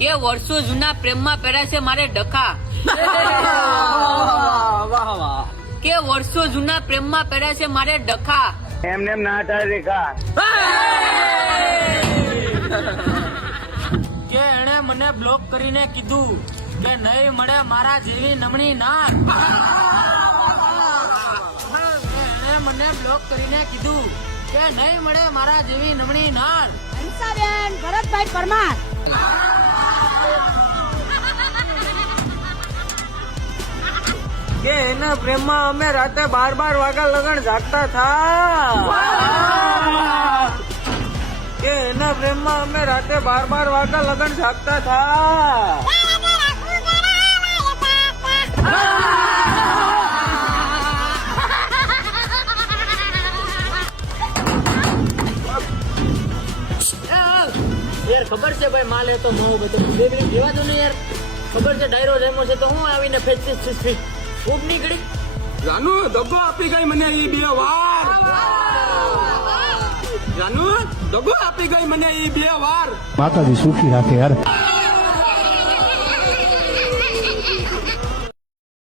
કે વર્ષો જૂના પ્રેમમાં પહેર્યા છે મારે ડખા કે વર્ષો જૂના પ્રેમમાં પહેર્યા છે મારે ડખા એમને એમ ના થાય રેખા કે એણે મને બ્લોક કરીને કીધું કે નહીં મળે મારા જેવી નમણી નાર એણે મને બ્લોક કરીને કીધું કે નહીં મળે મારા જેવી નમણી નાર હંસાબેન ભરતભાઈ પરમાર કે એના પ્રેમમાં અમે રાતે 12 વાગ્યા લગન જાગતા થા કે એના પ્રેમમાં અમે રાતે 12 વાગ્યા લગન જાગતા થા યાર ખબર છે ભાઈ માલ તો મોહ બધું 2 મિનિટ જીવા દો ને યાર ખબર છે ડાયરો રેમો છે તો હું આવીને ફેસ ખૂબ નીકળી જાનુ દગો આપી ગઈ મને ઈ 2 વાર જાનુ દગો આપી ગઈ મને ઈ 2 વાર માતાજી સુખી રાખે યાર